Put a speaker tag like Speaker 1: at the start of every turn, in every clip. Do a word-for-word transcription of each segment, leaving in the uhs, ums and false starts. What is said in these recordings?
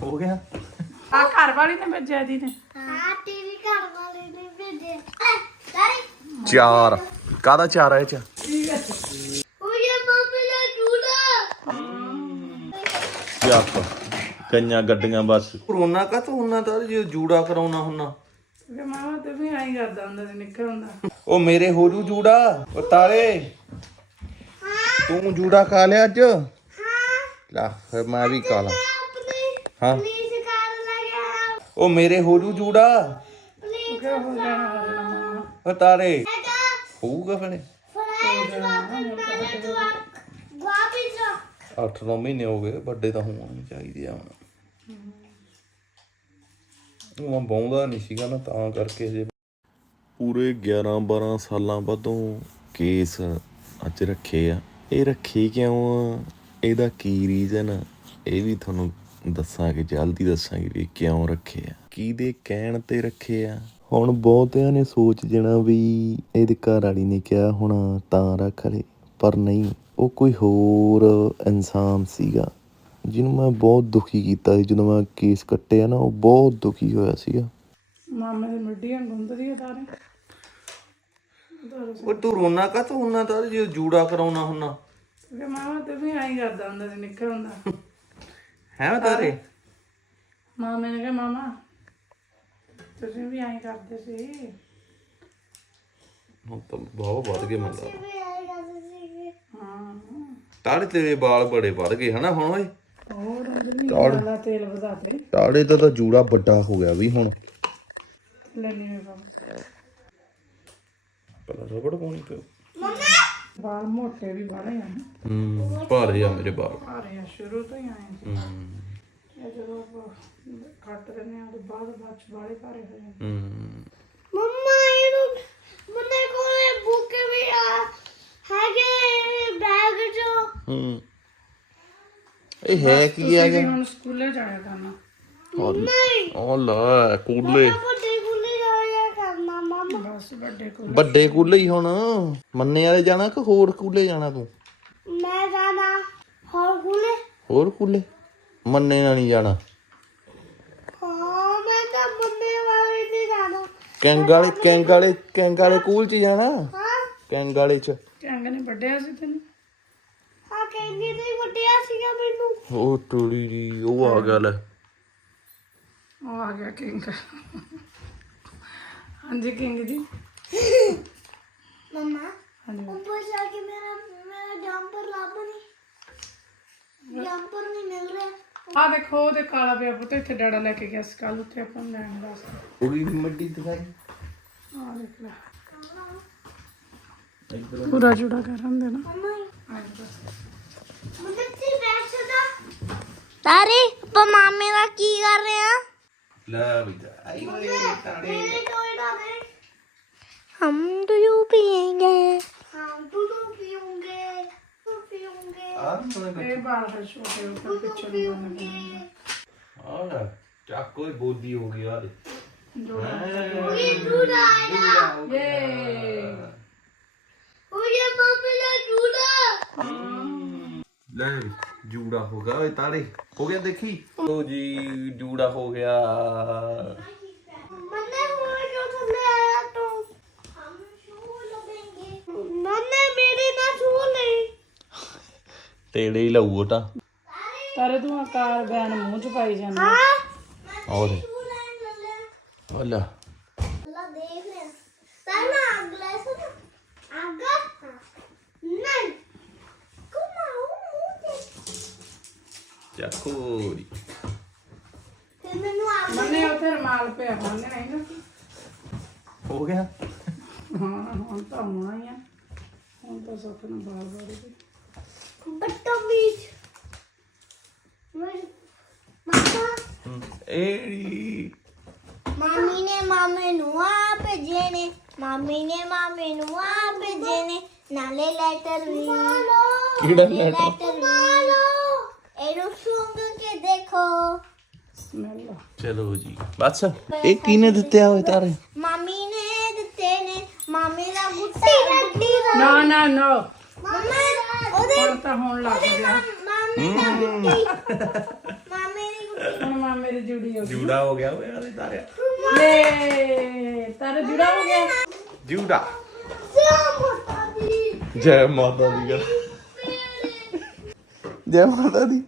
Speaker 1: ਹੋ ਗਿਆ
Speaker 2: ਆ ਘਰ ਵਾਲੀ ਨੇ ਭੇਜਿਆ ਦੀ ਨੇ
Speaker 3: ਹਾਂ ਟੀਵੀ ਘਰ ਵਾਲੇ ਨੇ ਭੇਜੇ ਸਾਰੇ
Speaker 1: ਚਾਰ ਕਾਹਦਾ ਚਾਰ ਆ ਇਹ ਚ
Speaker 3: ਉਹਦੇ ਮੰਮੀ ਦਾ ਝੂਲਾ
Speaker 1: ਚੱਕ ਕਈਆਂ ਗੱਡੀਆਂ ਬਸ ਕਰੋਨਾ ਕਾ ਤੂੰ ਉਹਨਾਂ ਦਾ ਜੇ ਜੂੜਾ ਕਰਾਉਣਾ ਹੁੰਨਾ
Speaker 2: ਕਿ ਮਾਮਾ ਤੇ ਵੀ ਆਈ ਕਰਦਾ ਹੁੰਦਾ ਸੀ ਨਿੱਕਾ ਹੁੰਦਾ
Speaker 1: ਉਹ ਮੇਰੇ ਹੋ ਜੂ ਜੂੜਾ ਉਹ ਤਾਲੇ ਤੂੰ ਜੂੜਾ ਖਾ ਲਿਆ ਅੱਜ
Speaker 3: ਹਾਂ
Speaker 1: ਲਾ ਫਿਰ ਮੈਂ ਵੀ ਖਾ ਲਾਂ
Speaker 3: ਆਪਣੇ
Speaker 1: ਹਾਂ
Speaker 3: ਪਲੀਜ਼ ਕਰ ਲਗਾ
Speaker 1: ਉਹ ਮੇਰੇ ਹੋ ਜੂ ਜੂੜਾ
Speaker 3: ਪਲੀਜ਼
Speaker 2: ਕਿ ਹੋ ਜਾਣਾ ਹੋ ਜਾਣਾ ਮਾਮਾ
Speaker 1: ਉਹ ਤਾਲੇ
Speaker 3: ਹੈਗਾ
Speaker 1: ਹੋਊਗਾ ਫਿਰ
Speaker 3: ਫਰੈਂਡ ਵਾਪਸ ਮੇਰੇ ਤੋਂ ਵਾਪਸ
Speaker 1: ਅੱਠ ਨੌ ਮਹੀਨੇ ਹੋ ਗਏ ਵੱਡੇ ਤਾਂ ਹੋਣੇ ਚਾਹੀਦੇ ਆ ਹੁਣ ਉਹ ਬੌਂਦਾ ਨਹੀਂ ਸੀਗਾ ਨਾ ਤਾਂ ਕਰਕੇ ਹਜੇ ਪੂਰੇ ਗਿਆਰਾਂ ਬਾਰਾਂ ਸਾਲਾਂ ਬਾਅਦੋਂ ਕੇਸ ਅੱਜ ਰੱਖੇ ਆ ਇਹ ਰੱਖੇ ਕਿਉਂ ਆ ਇਹਦਾ ਕੀ ਰੀਜ਼ਨ ਆ ਇਹ ਵੀ ਤੁਹਾਨੂੰ ਦੱਸਾਂਗੇ ਜਲਦੀ ਦੱਸਾਂਗੇ ਵੀ ਕਿਉਂ ਰੱਖੇ ਆ ਕਿਹਦੇ ਕਹਿਣ ਤੇ ਰੱਖੇ ਆ ਹੁਣ ਬਹੁਤਿਆਂ ਨੇ ਸੋਚ ਜਣਾ ਵੀ ਇਹਦੇ ਘਰ ਵਾਲੀ ਨੇ ਕਿਹਾ ਹੁਣ ਤਾਂ ਰੱਖ ਲਏ ਪਰ ਨਹੀਂ ਉਹ ਕੋਈ ਹੋਰ ਇਨਸਾਨ ਸੀਗਾ ਜਿਹਨੂੰ ਮੈਂ ਬਹੁਤ ਦੁਖੀ ਕੀਤਾ ਸੀ ਜਦੋਂ ਮੈਂ ਕੇਸ ਕੱਟਿਆ ਨਾ ਉਹ ਬਹੁਤ ਦੁਖੀ ਹੋਇਆ ਸੀਗਾ
Speaker 2: ਮਾਮੇ ਦੀ ਮਿੱਡੀਆਂ ਗੁੰਦਦੀ ਆ ਤਾਰੇ
Speaker 1: ਉਹ ਤੂੰ ਰੋਣਾ ਕਾ ਤੂੰ ਉਹਨਾਂ ਦਾ ਜੇ ਜੂੜਾ ਕਰਾਉਣਾ ਹੁੰਨਾ
Speaker 2: ਕਿ ਮਾਮਾ ਤੇ ਵੀ ਆਈ ਕਰਦਾ ਹੁੰਦਾ ਸੀ ਨਿੱਕਾ ਹੁੰਦਾ
Speaker 1: ਹੈ ਤਾਰੇ
Speaker 2: ਮਾਮੇ ਨੇ ਕਿਹਾ ਮਾਮਾ ਤੁਸੀਂ ਵੀ ਆਈ ਕਰਦੇ ਸੀ
Speaker 1: ਹੁਣ ਤਾਂ ਬਹੁਤ ਵੱਧ ਗਏ ਮੰਦਾ
Speaker 3: ਵੀ ਆਏਗਾ ਤੁਸੀਂ
Speaker 2: ਹਾਂ
Speaker 1: ਤਾੜੇ ਤੇਰੇ ਵਾਲ ਬੜੇ ਵੱਧ ਗਏ ਹਨਾ ਹੁਣ ਓਏ
Speaker 2: ਹੋਰ ਅੰਜਲੀ ਵਾਲਾ ਤੇਲ ਵਧਾ ਤੇ
Speaker 1: ਤਾੜੇ ਦਾ ਤਾਂ ਜੂੜਾ ਵੱਡਾ ਹੋ ਗਿਆ ਵੀ ਹੁਣ
Speaker 2: ਲੈਣੀ ਨੇ ਬਾਬਾ
Speaker 1: ਪਹਿਲਾਂ ਰਬੜ ਪਾਉਣੀ ਪਿਓ
Speaker 2: ਵਾਲ ਮੋਟੇ ਵੀ ਬੜੇ ਆ
Speaker 1: ਹੂੰ ਭਾਰੇ ਆ ਮੇਰੇ ਵਾਲ
Speaker 2: ਆ ਰਹੇ ਆ ਸ਼ੁਰੂ ਤੋਂ ਹੀ ਆਏ ਸੀ
Speaker 1: ਹੂੰ
Speaker 2: ਇਹ ਜਦੋਂ ਆਪਾਂ ਕੱਟ ਦਿੰਦੇ ਆ ਤੇ ਬਾਅਦ ਬਾਅਦ ਚ ਵਾਲੇ ਭਾਰੇ ਹੋ ਜਾਂਦੇ
Speaker 1: ਹੂੰ
Speaker 3: ਮੰਮਾ ਇਹਨੂੰ ਮੁੰਡੇ ਕੋਲੇ ਬੁੱਕ ਵੀ ਆ ਹੈਗੇ ਬੈਗ ਚ
Speaker 1: ਹੂੰ ਇਹ ਹੈ ਕੀ ਹੈਗਾ
Speaker 2: ਹੁਣ ਸਕੂਲੇ ਜਾਇਆ ਕਰਨਾ
Speaker 3: ਨਹੀਂ
Speaker 1: ਉਹ ਲੈ ਕੂਲੇ
Speaker 3: ਵੱਡੇ ਗੁੱਲੇ ਜਾਇਆ ਕਰਨਾ ਮੰਮਾ
Speaker 2: ਬਸ ਵੱਡੇ ਕੋਲ
Speaker 1: ਵੱਡੇ ਕੂਲੇ ਹੀ ਹੁਣ ਮੰਨੇ ਵਾਲੇ ਜਾਣਾ ਕਿ ਹੋਰ ਕੂਲੇ ਜਾਣਾ ਤੂੰ
Speaker 3: ਮੈਂ ਜਾਣਾ ਹੋਰ ਗੁੱਲੇ
Speaker 1: ਹੋਰ ਕੂਲੇ ਮੰਨੇ ਨਾਲ ਨਹੀਂ ਜਾਣਾ
Speaker 3: ਹਾਂ ਮੈਂ ਤਾਂ ਮੰਮੀ ਵਾਲੇ ਤੇ ਜਾਣਾ
Speaker 1: ਕੈਂਗ ਵਾਲੇ ਕੈਂਗ ਵਾਲੇ ਕੈਂਗ ਵਾਲੇ ਕੂਲ ਚ ਜਾਣਾ
Speaker 3: ਹਾਂ
Speaker 1: ਕੈਂਗ ਵਾਲੇ ਚ
Speaker 2: ਚੰਗ ਨੇ ਵੱਡਿਆ ਸੀ ਤੈਨੂੰ
Speaker 3: ਹਾਂ ਕਹਿੰਦੀ ਤੇ ਵੱਡਿਆ ਸੀਗਾ ਮੈਨੂੰ
Speaker 1: ਉਹ ਟੋਲੀ ਦੀ ਉਹ ਆ ਗਿਆ ਲੈ
Speaker 2: ਉਹ ਆ ਗਿਆ ਕਿੰਗ ਹਾਂਜੀ ਕਿੰਗ ਜੀ
Speaker 3: ਮੰਮਾ
Speaker 2: ਹਾਂਜੀ
Speaker 3: ਉੱਪਰ ਜਾ ਕੇ ਮੇਰਾ ਮੇਰਾ ਜੰਪਰ ਲੱਭ ਨਹੀਂ ਜੰਪਰ ਨਹੀਂ ਮਿਲ ਰਿਹਾ
Speaker 2: ਆ ਦੇਖੋ ਉਹਦੇ ਕਾਲਾ ਪਿਆ ਪੁੱਤ ਇੱਥੇ ਡਾੜਾ ਲੈ ਕੇ ਗਿਆ ਸੀ ਕੱਲ ਉੱਥੇ ਆਪਾਂ ਨੂੰ ਲੈਣ ਵਾਸਤੇ
Speaker 1: ਕੁੜੀ ਦੀ ਮੱਡੀ ਦਿਖਾਈ
Speaker 2: ਆ ਦੇਖ ਲੈ ਪੂਰਾ ਜੁੜਾ ਕਰਨ ਦੇ ਨਾ
Speaker 3: ਮੰਮਾ ਮੁੰਡੇ ਤੇ ਬੈਠਦਾ ਤਾਰੇ ਆਪਾਂ ਮਾਮੇ ਦਾ ਕੀ ਕਰ ਰਹੇ ਆ
Speaker 1: ਲੈ ਬੇਟਾ ਆਈ ਹੋਏ ਤਾੜੇ
Speaker 3: मेरे टोयटा में हम दूध पियेंगे हम दूध पियेंगे दूध पियेंगे
Speaker 1: ਆ ਮੈਂ
Speaker 2: ਇਹ ਬਾਲ ਫਿਰ ਛੋਟੇ ਉੱਪਰ ਪਿੱਛੇ ਨੂੰ ਆਉਣੇ
Speaker 1: ਆ ਲੈ ਚੱਕ ਕੋਈ ਬੋਦੀ ਹੋ ਗਈ ਆ ਦੇ
Speaker 3: ये दूध आएगा
Speaker 2: ਏ
Speaker 3: ये मम्मी का दूध
Speaker 1: ਲੈ ਜੂੜਾ ਹੋ ਗਿਆ ਓਏ ਤਾੜੇ ਹੋ ਗਿਆ ਦੇਖੀ ਲੋ ਜੀ ਜੂੜਾ ਹੋ ਗਿਆ
Speaker 3: मन्ने हुए जो थल्ले आया तो हम छू लगेंगे मन्ने मेरे ना छू ले
Speaker 1: ਤੇੜੇ ਹੀ ਲਾਊ ਤਾਂ
Speaker 2: ਤਾਰੇ ਤੂੰ ਆਕਾਰ ਬੈਨ ਮੂੰਹ ਚ ਪਾਈ ਜਾਂਦਾ
Speaker 3: हाँ
Speaker 1: ਔਰ
Speaker 3: छू ले ले
Speaker 1: ਅੱਲਾ
Speaker 3: अल्लाह देख रहे पहला अगला सुन आगा नहीं घुमाओ मुझे
Speaker 1: ਚੱਕੋ ਜੀ
Speaker 3: ਤੇ ਮੈਨੂੰ ਆ
Speaker 2: ਮੰਨੇ ਉੱਥੇ ਰਮਾਲ ਪਿਆ ਮੰਨੇ ਨਹੀਂ ਨਾ
Speaker 1: ਹੋ ਗਿਆ
Speaker 2: ਹਾਂ ਹੁਣ ਤਾਂ ਹੋਣਾ ਹੀ ਆ ਹੁਣ ਤਾਂ ਸੁੱਖ ਨੂੰ ਬਾਲ ਬਾਲ ਦੇ
Speaker 3: ਬਦਤਮੀਜ਼ ਮਮਾ
Speaker 1: ਏ
Speaker 3: ਮਾਮੀ ਨੇ ਮਾਮੇ ਨੂੰ ਆ ਭੇਜੇ ਨੇ ਮਾਮੀ ਨੇ ਮਾਮੇ ਨੂੰ ਆ ਭੇਜੇ ਨੇ ਨਾਲੇ ਲੈਟਰ ਵੀ
Speaker 1: ਕਿਹੜਾ ਲੈਟਰ
Speaker 3: ਲੈਟਰ ਵੀ ਇਹਨੂੰ ਸੁੰਘ ਕੇ ਦੇਖੋ
Speaker 2: ਸਮੈਲ ਆ
Speaker 1: ਚਲੋ ਜੀ ਬਸ ਇਹ ਕਿਹਨੇ ਦਿੱਤੇ ਹੋਏ ਤਾਰੇ
Speaker 3: ਮਾਮੀ ਨੇ ਦਿੱਤੇ ਨੇ ਮਾਮੇ ਦਾ ਬੁੱਟਾ ਗੱਡੀ ਦਾ
Speaker 2: ਨਾ ਨਾ ਨਾ
Speaker 3: ਮਮਾ ਉਹਦੇ
Speaker 2: ਹੁਣ ਤਾਂ ਹੋਣ ਲੱਗ ਗਿਆ
Speaker 3: ਮਾਮੇ ਦਾ ਗੁੱਟੀ ਮਾਮੇ ਦੀ ਗੁੱਟੀ
Speaker 2: ਹੁਣ ਮਾਮੇ ਮੇਰੀ ਜੁੜੀ ਹੋ ਗਈ
Speaker 1: ਜੂੜਾ ਹੋ ਗਿਆ ਓਏ ਆਲੇ ਤਾਰਿਆ
Speaker 2: ਲੈ ਤਾਰਾ ਜੁੜਾ ਹੋ ਗਿਆ
Speaker 1: ਜੂੜਾ
Speaker 3: ਸਿਆ ਮੋਟਾ ਦੀ
Speaker 1: ਜੈ ਮਾਤਾ ਦੀ ਗਾ ਜੈ ਮਾਤਾ ਦੀ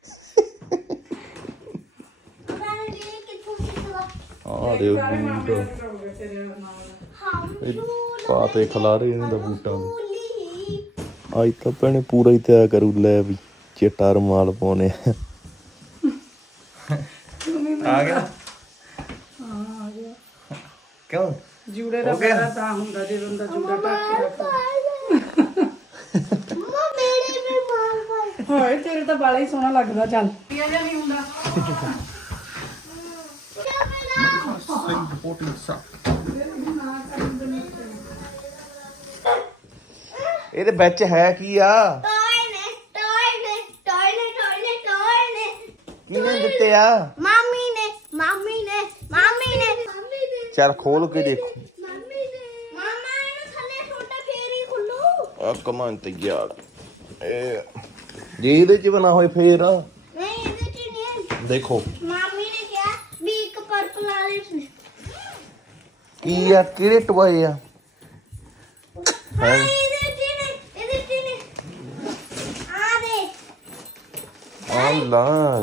Speaker 3: ਮੈਂ ਜੀ ਕਿੱਥੋਂ ਸਿੱਖਵਾ
Speaker 1: ਆ ਦੇ
Speaker 2: ਸਾਰੇ ਮਾਮੇ
Speaker 1: ਬੂਟ
Speaker 2: ਦਾ ਹੋ ਗਿਆ ਤੇਰੇ ਨਾਲ
Speaker 3: ਹਾਂ
Speaker 1: ਪਾਤੇ ਖਲਾਰੇ ਇਹਨਾਂ ਦਾ ਬੂਟਾਂ ਦੇ
Speaker 3: ਬੋਲੀ
Speaker 1: ਅੱਜ ਤਾਂ ਭੈਣੇ ਪੂਰਾ ਹੀ ਤਿਆਰ ਕਰੂ ਲੈ ਵੀ ਚਿੱਟਾ ਰੁਮਾਲ ਪਾਉਣੇ ਆ ਆ ਗਿਆ
Speaker 2: ਹਾਂ ਆ ਗਿਆ
Speaker 1: ਕਿਉਂ
Speaker 2: ਜੂੜੇ ਦਾ
Speaker 1: ਹੋ ਗਿਆ?
Speaker 2: ਬੜਾ ਤਾਂ ਹੁੰਦਾ ਜਦੋਂ ਦਾ ਜੂੜਾ ਟੱਕ ਕੇ ਰੱਖੋ
Speaker 3: ਮੰਮਾ ਮੇਰੇ ਵੀ ਮਾਰ ਮਾਰ
Speaker 2: ਹੋਏ ਤੇਰੇ ਤਾਂ ਬਾਲਾ ਹੀ ਸੋਹਣਾ ਲੱਗਦਾ ਚੱਲ ਕੀ ਜਿਹਾ ਨਹੀਂ ਹੁੰਦਾ
Speaker 1: ਇਹਦੇ ਵਿੱਚ ਹੈ ਕੀ ਆ
Speaker 3: ਟੋਏ ਨੇ ਟੋਏ ਨੇ ਟੋਏ ਨੇ ਟੋਏ ਨੇ ਟੋਏ ਨੇ
Speaker 1: ਕਿਹਨੇ ਦਿੱਤੇ ਆ
Speaker 3: ਮਾਮੀ ਨੇ ਮਾਮੀ ਨੇ ਮਾਮੀ ਨੇ ਮਾਮੀ ਨੇ
Speaker 1: ਚੱਲ ਖੋਲ ਕੇ ਦੇਖੋ
Speaker 3: ਮਾਮੀ ਨੇ ਮਾਮਾ ਇਹਨੂੰ ਥੱਲੇ ਛੋਟਾ ਫੇਰ ਹੀ ਖੁੱਲੂ
Speaker 1: ਆ ਕਮਾਨ ਤੇ ਯਾਰ ਇਹ ਜੇ ਇਹਦੇ ਚ ਬਣਾ ਹੋਏ ਫੇਰ
Speaker 3: ਨਹੀਂ ਇਹਦੇ ਚ ਨਹੀਂ
Speaker 1: ਦੇਖੋ
Speaker 3: ਮਾਮੀ ਨੇ ਕਿਹਾ ਵੀ ਇੱਕ ਪਰਪਲ ਵਾਲੇ ਚ ਨੇ
Speaker 1: ਕੀ ਆ ਕਿਹੜੇ ਟਵਾਏ ਆ
Speaker 3: ਹਾਂ ਇਹਦੇ ਚ ਨੇ ਇਹਦੇ ਚ ਨੇ ਆ ਦੇ
Speaker 1: ਆ ਲਾ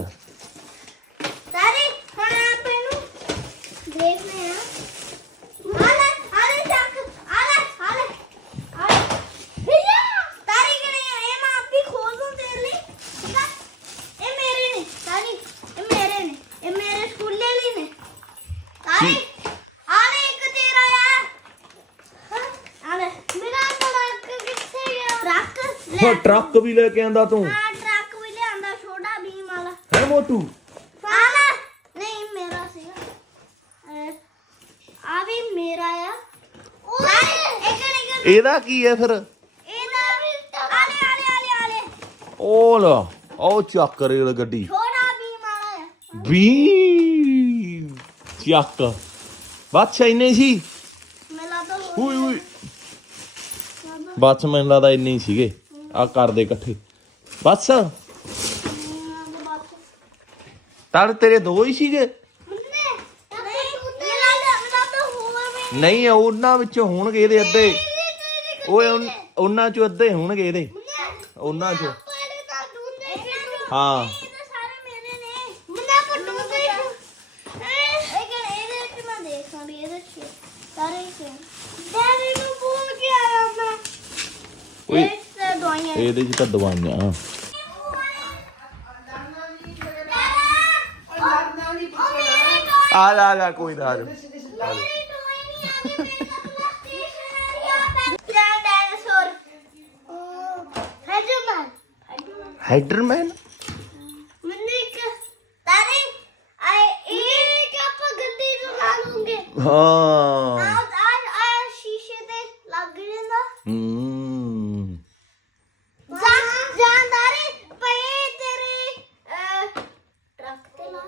Speaker 3: ਸਾਰੇ ਹੁਣ ਆਪ ਇਹਨੂੰ ਦੇਖਦੇ ਆ ਆਲੇ ਆਲੇ ਚੱਕ ਆਲੇ ਆਲੇ ਆਲੇ ਭਈਆ ਤਾਰੀ ਕਿਹਨੇ ਇਹ ਮੈਂ ਆਪ ਹੀ ਖੋਲ ਦੂੰ ਤੇਰੇ ਲਈ ਠੀਕ ਆ ਇਹ ਮੇਰੇ ਨੇ ਤਾਰੀ ਇਹ ਮੇਰੇ ਨੇ ਇਹ ਮੇਰੇ ਸਕੂਲੇ ਲਈ ਨੇ ਤਾਰੀ ਆਲੇ ਇੱਕ ਤੇਰਾ ਆ ਹਾਂ ਆਲੇ ਮੇਰਾ ਟਰੱਕ ਕਿੱਥੇ ਗਿਆ ਟਰੱਕ ਲੈ
Speaker 1: ਉਹ ਟਰੱਕ ਵੀ ਲੈ ਕੇ ਆਂਦਾ ਤੂੰ
Speaker 3: ਹਾਂ ਟਰੱਕ ਵੀ ਲਿਆਂਦਾ ਛੋਟਾ ਭੀਮ ਵਾਲਾ
Speaker 1: ਹੈ ਮੋਟੂ
Speaker 3: ਆਲਾ ਨਹੀਂ ਮੇਰਾ ਸੀਗਾ ਆ ਵੀ ਮੇਰਾ ਆ ਉਹ ਇੱਕ ਇੱਕ
Speaker 1: ਇਹਦਾ ਕੀ ਹੈ ਫਿਰ
Speaker 3: ਇਹਦਾ ਆਲੇ ਆਲੇ ਆਲੇ ਆਲੇ
Speaker 1: ਉਹ ਲਾ ਉਹ ਚੱਕ ਰੇਲ ਗੱਡੀ
Speaker 3: ਛੋਟਾ ਭੀਮ ਵਾਲਾ ਆ
Speaker 1: ਵੀ ਚੱਕ ਬਾਦਸ਼ਾਹ ਇੰਨੇ ਸੀ
Speaker 3: ਮੇਲਾ ਤਾਂ
Speaker 1: ਓਏ ਓਏ ਬਸ ਮੈਨੂੰ ਲੱਗਦਾ ਇੰਨੇ ਹੀ ਸੀਗੇ ਆ ਕਰਦੇ ਇਕੱਠੇ ਬਸ ਤੜ ਤੇਰੇ ਦੋ ਹੀ ਸੀਗੇ
Speaker 3: ਮੁੰਨੇ ਮੇਲਾ ਮੇਲਾ ਤਾਂ ਹੋਵੇ ਮੈਂ
Speaker 1: ਨਹੀਂ ਉਹਨਾਂ ਵਿੱਚੋਂ ਹੋਣਗੇ ਇਹਦੇ ਅੱਧੇ ਓਏ ਉਨ- ਉਹਨਾਂ ਚੋਂ ਅੱਧੇ ਹੋਣਗੇ ਇਹਦੇ ਉਹਨਾਂ ਚੋਂ
Speaker 3: ਪੜੇ ਤਾਂ ਦੂੰਦੇ
Speaker 1: ਹਾਂ
Speaker 3: ਇਹ ਤਾਂ ਸਾਰੇ ਮੇਰੇ ਨੇ ਮੁੰਨਾ ਪੱਟੂ ਤੇ ਇਹ ਕਿਹੜੇ ਇਹਦੇ ਵਿੱਚ ਮੈਂ ਦੇਖਾਂ ਵੀ ਇਹਦੇ ਵਿੱਚ ਸਾਰੇ ਕਿ ਡੈਡੀ ਨੂੰ ਫੋਨ ਕੇ ਆਇਆ ਮੈਂ
Speaker 1: ਓਏ
Speaker 3: ਇਹ ਤੇ ਦਵਾਈਆਂ
Speaker 1: ਇਹਦੇ ਚ ਤਾਂ ਦਵਾਈਆਂ ਆ ਜਾ ਆ ਜਾ ਕੋਈ ਨਾ ਆ ਜਾ ਹੈਡਰਮੈਨ ਹਾਂ
Speaker 3: ਸ਼ੀਸ਼ੇ ਤੇ ਲੱਗ ਜਾਂਦਾ
Speaker 1: ਹੂੰ
Speaker 3: ਜਾਂ- ਜਾਂਦਾਰੇ ਪਏ ਤੇਰੇ ਅਹ, ਟਰੱਕ ਤੇ ਲਾ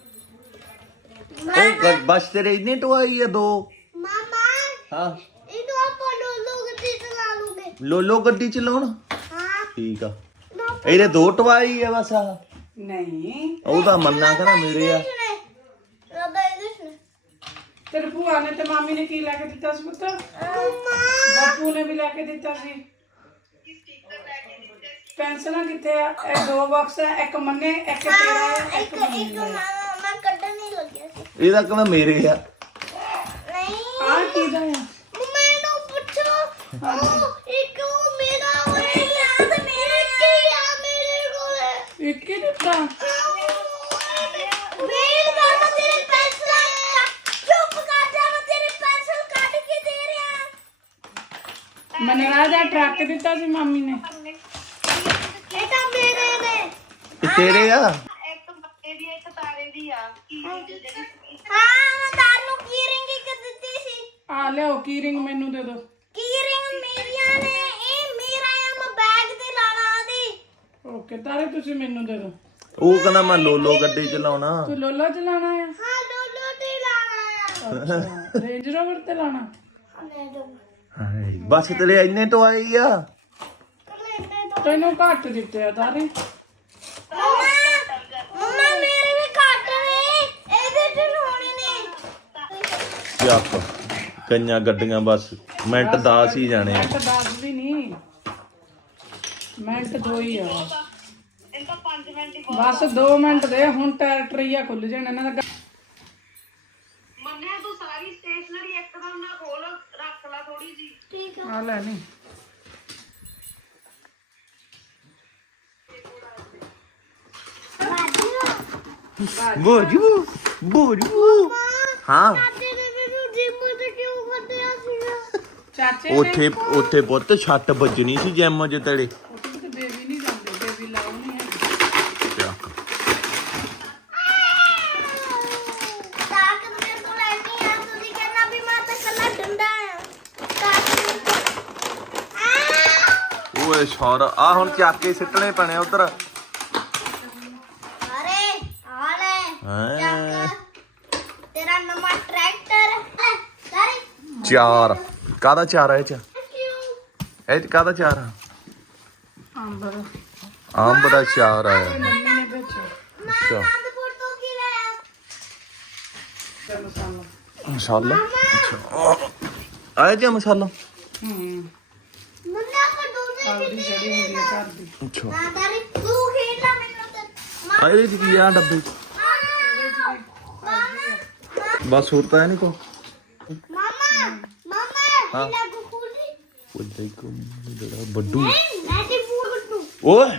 Speaker 3: ਦੇ
Speaker 1: ਉਹ ਗ- ਬਸ ਤੇਰੇ ਇੰਨੇ ਟਵਾਈ ਆ ਦੋ
Speaker 3: ਮਾਮਾ
Speaker 1: ਹਾਂ
Speaker 3: ਇਹਨੂੰ ਆਪਾਂ ਲੋਲੋ ਗੱਡੀ ਚਲਾ ਲੂਗੇ
Speaker 1: ਲੋਲੋ ਗੱਡੀ ਚਲਾਉਣ
Speaker 3: ਹਾਂ
Speaker 1: ਠੀਕ ਆ
Speaker 3: ਨਾ
Speaker 1: ਇਹਦੇ ਦੋ ਟਵਾਈ ਆ ਬਸ ਆ
Speaker 2: ਨਹੀਂ
Speaker 1: ਉਹਦਾ ਮੰਨਾ ਕਹਣਾ ਮੇਰੇ ਆ
Speaker 3: ਰਦਾ ਇਹਦੇ ਚ
Speaker 2: ਤੇਰੇ ਭੂਆ ਨੇ ਤੇ ਮਾਮੀ ਨੇ ਕੀ ਲੈ ਕੇ ਦਿੱਤਾ ਸੀ ਪੁੱਤ
Speaker 3: ਮੰਮਾ
Speaker 2: ਬਾਪੂ ਨੇ ਵੀ ਲੈ ਕੇ ਦਿੱਤਾ ਸੀ ਪੈਨਸਲਾਂ ਕਿੱਥੇ ਆ ਇਹ ਦੋ ਬਾਕਸ ਆ ਇੱਕ ਮੰਨੇ ਇੱਕ ਤੇਰਾ ਹੈ,
Speaker 3: ਇੱਕ ਇੱਕ ਮੈਂ ਮੈਂ ਕੱਢਣ ਨਹੀਂ ਲੱਗਿਆ ਸੀ
Speaker 1: ਇਹਦਾ ਕਹਣਾ ਮੇਰੇ ਆ
Speaker 3: ਨਹੀਂ
Speaker 2: ਆ ਕਿਹਦਾ ਆ
Speaker 3: ਮੰਮਾ ਇਹਨੂੰ ਪੁੱਛੋ ਉਹ ਇੱਕ ਉਹ ਮੇਰਾ ਹੋਏ ਯਾਦ ਮੇਰੇ ਕੀ ਆ ਮੇਰੇ ਕੋਲ
Speaker 2: ਇੱਕ ਹੀ ਦਿੱਤਾ
Speaker 3: ਮੇਰ ਮਾਮਾ ਤੇਰੇ ਪੈਸਾ ਚੁੱਪ ਕਰ ਜਾ ਮੈਂ ਤੇਰੇ ਪੈਸੇ ਕੱਢ ਕੇ ਦੇ ਰਿਹਾ
Speaker 2: ਮਨਰਾਜ ਦਾ ਟਰੱਕ ਦਿੱਤਾ ਸੀ ਮਾਮੀ ਨੇ
Speaker 3: ਇਹ ਤਾਂ ਮੇਰੇ ਨੇ
Speaker 1: ਇਹ ਤੇਰੇ ਆ
Speaker 4: ਇੱਕ ਬੱਤੇ ਦੀ ਇੱਕ ਤਾਰੇ ਦੀ ਆ ਕੀ ਜਿਹੜੀ
Speaker 3: ਹਾਂ ਮੈਂ ਤਾਨੂੰ ਕੀ ਰਿੰਗ ਇੱਕ ਦਿੱਤੀ ਸੀ
Speaker 2: ਆ ਲਿਓ ਕੀ ਰਿੰਗ ਮੈਨੂੰ ਦੇ ਦਿਓ
Speaker 3: ਕੀ ਰਿੰਗ ਮੇਰੀਆਂ ਨੇ ਇਹ ਮੇਰਾ ਆ ਮੈਂ ਬੈਗ ਤੇ ਲਾਣਾ ਦੀ
Speaker 2: ਓਕੇ ਤਾਰੇ ਤੁਸੀਂ ਮੈਨੂੰ ਦੇ ਦਿਓ
Speaker 1: ਉਹ ਕਹਿੰਦਾ ਮੈਂ ਲੋਲੋ ਗੱਡੀ ਚਲਾਉਣਾ
Speaker 2: ਤੂੰ ਲੋਲਾ ਚਲਾਣਾ ਆ
Speaker 3: ਹਾਂ ਲੋਲੋ ਤੇ ਲਾਣਾ ਆ
Speaker 2: ਅੱਛਾ ਰੇਂਜ ਰੋਵਰ ਤੇ ਲਾਣਾ
Speaker 3: ਲੈ ਦੋ
Speaker 1: ਹਾਏ, ਬਸ ਤੇਰੇ ਇੰਨੇ ਟਵਾਈ ਆ
Speaker 2: ਤੈਨੂੰ ਘੱਟ ਦਿੱਤੇ ਆ ਤਾਰੇ
Speaker 3: ਮੰਮਾ ਮੰਮਾ ਮੇਰੇ ਵੀ ਘੱਟ ਨੇ
Speaker 1: ਚੱਕ ਕਈਆਂ ਗੱਡੀਆਂ ਬਸ ਮਿੰਟ ਦਸ ਹੀ ਜਾਣੇ ਆ।
Speaker 2: ਮਿੰਟ ਦਸ ਵੀ ਨਹੀਂ, ਮਿੰਟ ਦੋ ਹੀ ਆ
Speaker 4: ਇਹ ਤਾਂ ਪੰਜ ਮਿੰਟ ਹੀ
Speaker 2: ਬਸ। ਦੋ ਮਿੰਟ ਦੇ ਹੁਣ ਟਾਇਰ ਟਰਈਆ ਖੁੱਲ ਜਾਣਾ ਇਹਨਾਂ ਦਾ।
Speaker 4: ਮੰਨਿਆ ਤੂੰ ਸਾਰੀ ਸਟੇਸ਼ਨਰੀ ਇੱਕਦਮ ਨਾ ਖੋਲ, ਰੱਖ ਲੈ ਥੋੜੀ ਜੀ।
Speaker 3: ਠੀਕ ਆ
Speaker 2: ਆ ਲੈ ਨੀ
Speaker 1: ਬੋਜੂ ਬੋਜੂ ਹਾਂ
Speaker 3: ਤੇ ਮੈਨੂੰ ਜਿਮ ਤੇ ਕਿਉਂ ਕੱਢਿਆ ਸੀਗਾ?
Speaker 2: ਚਾਚੇ ਨੇ
Speaker 1: ਉੱਥੇ ਉੱਥੇ ਬਹੁਤ ਛੱਟ ਵੱਜਣੀ ਸੀ ਜਿਮ ਚ ਤੇਰੇ।
Speaker 2: ਉੱਥੇ ਤੇ ਬੇਬੀ ਨਹੀਂ ਜਾਂਦੇ, ਬੇਬੀ ਲਾਉ ਨਹੀਂ ਹੈ।
Speaker 1: ਚੱਕ
Speaker 3: ਤਾਕਤ ਮੇਰੇ ਕੋਲ ਐਨੀ ਆ, ਤੁਸੀਂ ਕਹਿੰਦਾ ਵੀ ਮੈਂ ਤਾਂ ਕੱਲਾ ਡੰਡਾ ਆ। ਤਾਕਤ ਆ
Speaker 1: ਓਏ ਛੋਰ ਆ ਹੁਣ ਚੱਕ ਕੇ ਸਿੱਟਣੇ ਪੈਣੇ ਉਧਰ।
Speaker 3: ਅਰੇ ਆ ਲੈ
Speaker 1: ਹੈਂ।
Speaker 3: ਚੱਕ ਤੇਰਾ ਨਵਾਂ ਟਰੈਕਟਰ ਤਾਰੀ
Speaker 1: ਚਾਰ ਕਾਹਦਾ ਚਾਰ ਆ ਇਹ ਚ?
Speaker 3: ਕਿਉਂ
Speaker 1: ਇਹ ਚ ਕਾਹਦਾ ਚਾਰ ਆ?
Speaker 2: ਅੰਬਰ
Speaker 1: ਅੰਬ ਦਾ ਚਾਰ ਆ।
Speaker 2: ਮੰਮੀ ਨੇ ਭੇਜਿਆ
Speaker 1: ਅੱਛਾ
Speaker 3: ਆਨੰਦਪੁਰ ਤੋਂ ਕੀ ਲਿਆ?
Speaker 2: ਤੇ ਮਸਾਲਾ।
Speaker 1: ਮਸਾਲਾ ਅੱਛਾ ਆਏ ਜੇ ਮਸਾਲਾ।
Speaker 2: ਹੂੰ
Speaker 3: ਮੁੰਡਾ ਕੋ ਦੂਸਰੇ
Speaker 2: ਹਲਦੀ ਜਿਹੜੀ ਹੁੰਦੀ ਹੈ ਘਰ ਦੀ।
Speaker 1: ਅੱਛਾ
Speaker 3: ਨਾ ਤਾਰੀ ਤੂੰ ਖੇਡਦਾ ਮੈਨੂੰ ਤੇ
Speaker 1: ਆ ਇਹਦੇ ਚ ਕੀ ਆ ਡੱਬੇ ਚ? ਬਸ ਹੋਰ ਤਾਂ ਹੈ ਨਹੀਂ ਕੋ।
Speaker 3: ਮਾਮਾ ਮਾਮਾ
Speaker 1: ਹਾਂ।
Speaker 3: ਇਹ ਲੱਗੂ ਖੁੱਲੀ
Speaker 1: ਉਹ ਦੇਖੋ ਜਿਹੜਾ ਵੱਡੂ
Speaker 3: ਨਹੀਂ ਮੈਂ ਤੇ ਫੂਟ
Speaker 1: ਓਏ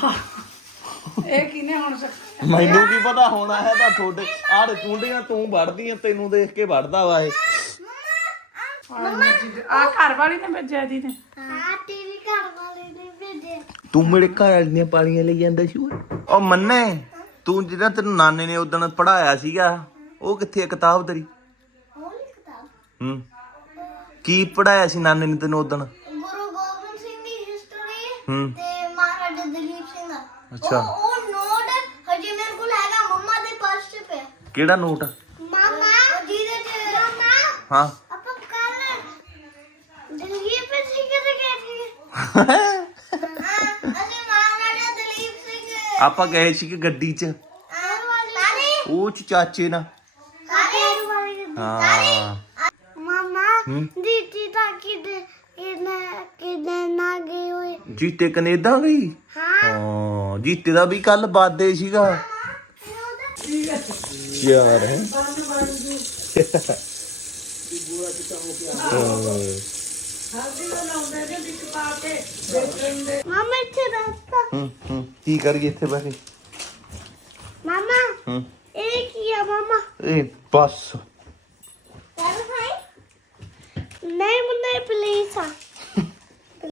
Speaker 2: ਇਹ ਕਿਨੇ ਹੁਣ ਸਕ
Speaker 1: ਮੈਨੂੰ ਕੀ ਪਤਾ ਹੋਣਾ ਹੈ ਤਾਂ ਤੁਹਾਡੇ ਆਹ ਚੁੰਡੀਆਂ ਤੂੰ ਵੜਦੀਆਂ ਤੈਨੂੰ ਦੇਖ ਕੇ ਵੜਦਾ ਵਾ ਇਹ।
Speaker 2: ਆ ਘਰ ਵਾਲੀ ਨੇ ਭੇਜਿਆ ਦੀ ਨੇ।
Speaker 3: ਹਾਂ ਤੇਰੀ ਘਰ ਵਾਲੇ ਨੇ ਭੇਜੇ
Speaker 1: ਤੂੰ ਮੇਰੇ ਘਰ ਵਾਲੀ ਦੀਆਂ ਪਾਲੀਆਂ ਲਈ ਜਾਂਦਾ ਸੀ ਓਏ। ਉਹ ਮੰਨੇ ਤੂੰ ਜਿਹੜਾ ਤੈਨੂੰ ਨਾਨੇ ਨੇ ਉਦੋਂ ਪੜਾਇਆ ਸੀਗਾ ਉਹ ਕਿੱਥੇ ਆ ਕਿਤਾਬ ਤੇਰੀ?
Speaker 3: ਉਹ ਲਿਖਦਾ
Speaker 1: ਹੂੰ ਕੀ ਪੜਾਇਆ ਸੀ ਨਾਨੇ ਨੇ ਤੈਨੂੰ ਉਦੋਂ?
Speaker 3: ਗੁਰੂ ਗੋਬਿੰਦ ਸਿੰਘ ਦੀ ਹਿਸਟਰੀ
Speaker 1: ਹੂੰ
Speaker 3: ਤੇ ਮਹਾਰਾਜਾ ਦਲੀਪ ਸਿੰਘ ਦਾ।
Speaker 1: ਅੱਛਾ।
Speaker 3: ਉਹ ਉਹ ਨੋਟ ਹਜੇ ਮੇਰੇ ਕੋਲ ਹੈਗਾ, ਮੰਮਾ ਦੇ ਪਰਸ 'ਚ ਪਿਆ।
Speaker 1: ਕਿਹੜਾ ਨੋਟ?
Speaker 3: ਮਾਮਾ ਜਿਹਦੇ 'ਚ ਮਾਮਾ
Speaker 1: ਹਾਂ
Speaker 3: ਆਪਾਂ ਕੱਲ ਦਲੀਪ ਸਿੰਘ ਕਿਤੇ ਗਏ ਸੀ? ਹਾਂ ਅਸੀਂ ਮਹਾਰਾਜਾ ਦਲੀਪ ਸਿੰਘ
Speaker 1: ਆਪਾਂ ਗਏ ਸੀ ਕਿ ਗੱਡੀ 'ਚ
Speaker 3: ਆਹ ਵਾਲੀ
Speaker 1: ਉਹ ਚ ਚਾਚੇ ਨਾਲ।
Speaker 3: ਤਾਰੀ ਵਾਲੀ
Speaker 1: ਹਾਂ
Speaker 3: ਮਾਮਾ
Speaker 1: ਹੂੰ।
Speaker 3: ਦੀਦੀ ਤਾਂ ਕਿਤੇ ਕਿਨੇ ਕਿਨੇ ਨਾ ਗਏ ਹੋਏ।
Speaker 1: ਜੀਤੇ ਕੈਨੇਡਾ ਗਈ।
Speaker 3: ਹਾਂ
Speaker 1: ਹਾਂ ਜੀਤੇ ਦਾ ਵੀ ਕੱਲ ਬਾਦੇ ਸੀਗਾ ਯਾਰ ਹੈ।
Speaker 3: ਮਾਮਾ ਇੱਥੇ ਦੱਸਤਾ
Speaker 1: ਹੂੰ ਹੂੰ ਕੀ ਕਰੀਏ ਇੱਥੇ ਬੈਠੇ?
Speaker 3: ਮਾਮਾ
Speaker 1: ਹੂੰ
Speaker 3: ਇਹ ਕੀ ਆ ਮਾਮਾ?
Speaker 1: ਇਹ ਬਸ
Speaker 3: ਕਰ ਭਾਈ ਨਹੀਂ ਮੁੰਡੇ ਪਲੀਜ਼ ਆ